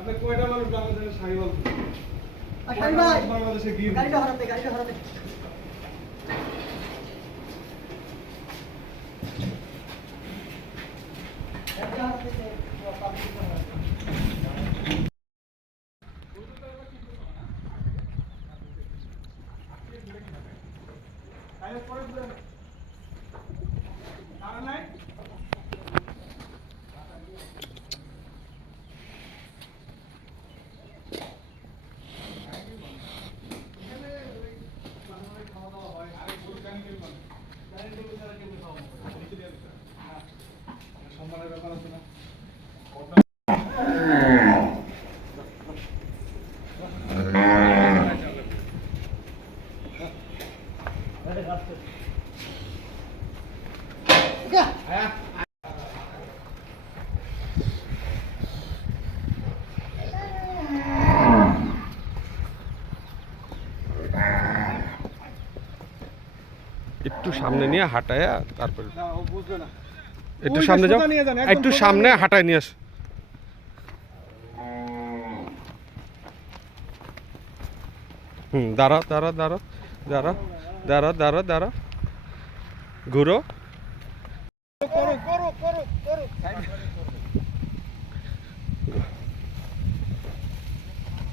আপনি কয়টা মানুষ বাংলাদেশের সাহিওয়াল? শাহিন ভাই বাংলাদেশে গিয়ে গাড়িটা হরাতে সম্মানের ব্যাপার আছে না? একটু সামনে নিয়ে হাঁটায় তারপরে না, ও বুঝবে না। একটু ওই যে সামনে যাও, সোজা নিয়ে যান, একদম একটু সোজা সামনে নিয়ে যান। হাঁটায় নিয়ে আস। দাঁড়া দাঁড়া দাঁড়া দাঁড়া দাঁড়া দাঁড়া দাঁড়া ঘুরো। করো করো করো করো।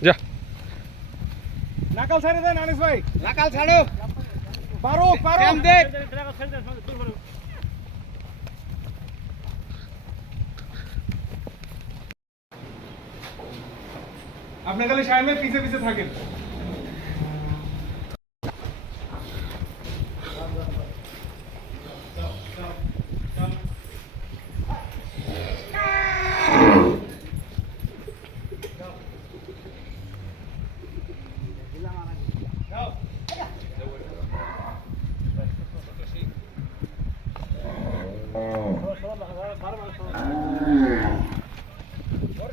যা নাকাল ছাড়ে দেন আনিস ভাই। লাকাল ছাড়ো পারো পারো। কাম দেখ আপনি খালি সাহেবের পিছে পিছে থাকেন।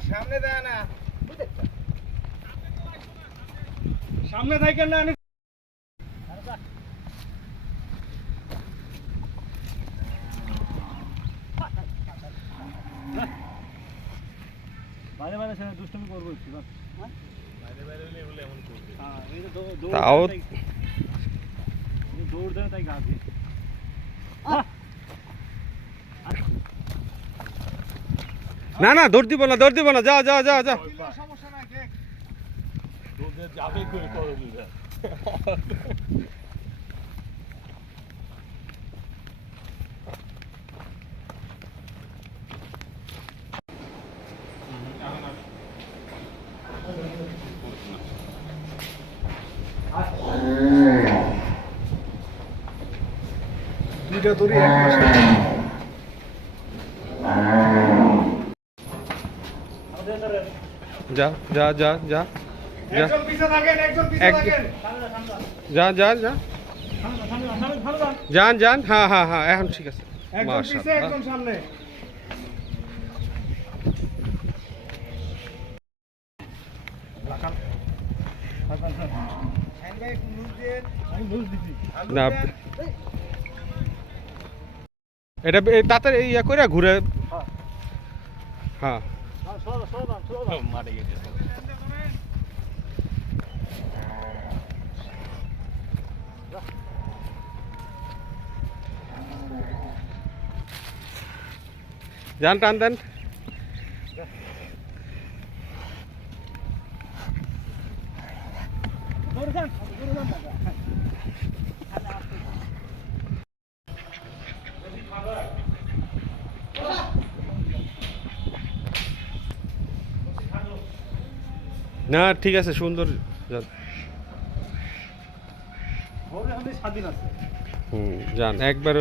সামনে দেয় না সামনে থাকেন না আনিস। বাইরে বাইরে সেখানে দুষ্টুমি করবো একটু তাও দৌড় দেবে তাই গা দিয়ে না না দৌড় দিব না, দৌড় দিব না, যা যা যা যা। সমস্যা নাই দেখ। যাবে করে করো দিবে দুইটা দড়ি এক পাশে। যা যা যা যা যা একজন পিছে থাকেন, একজন পিছে এক- থাকেন। যা যা যা যান যান। হ্যাঁ হ্যাঁ হ্যাঁ এখন ঠিক আছে। একজন পিছে মাশাআল্লাহ। একজন সামনে। না এটা তাড়াতাড়ি ইয়া করে ঘুরে। হ্যাঁ মারে গেছে যান টান দেন। না ঠিক আছে, সুন্দর। যান স্বাধীন আছে যান একবার।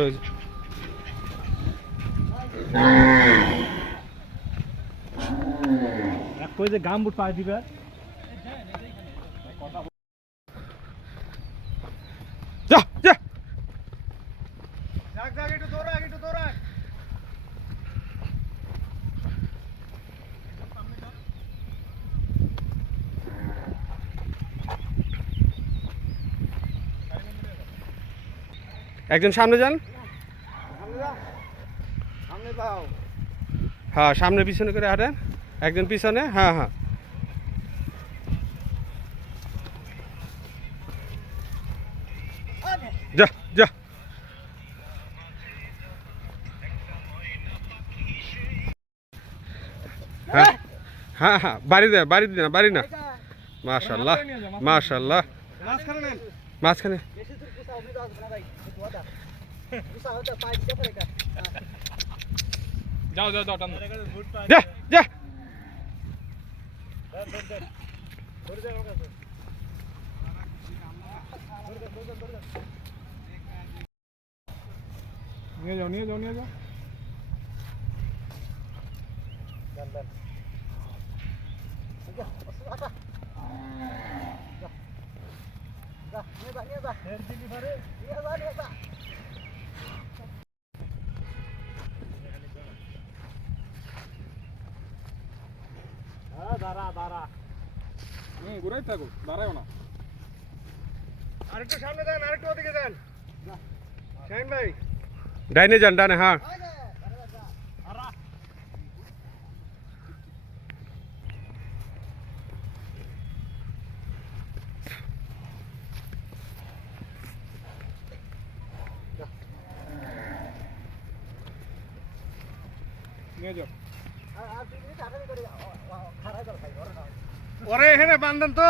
এক করে যে গাম বুট পায়ে দিবে যা যা। যাক যাক একটু দৌড়াক, একটু দৌড়াক। একজন সামনে যান। সামনে যাও। হ্যাঁ সামনে পিছনে করে হাঁটেন। একজন পিছনে। হ্যাঁ হ্যাঁ হ্যাঁ হ্যাঁ হ্যাঁ বাড়ি দে বাড়ি দে না বাড়ি না মাশাআল্লাহ মাশাআল্লাহ মাঝখানে নেন। মাঝখানে যাও যাও যাও টান যা যা নিয়ে যাও নিয়ে যাও নিয়ে যাও। দাঁড়া দাঁড়া ঘুরাই থাকো, দাঁড়াও না। আরেকটু সামনে যান, আরেকটু ওদিকে যান। শাহিন ভাই ডাইনে যান ডানে হ্যাঁ নিয়ে যাও। ওরে এখানে বান্ধন তো।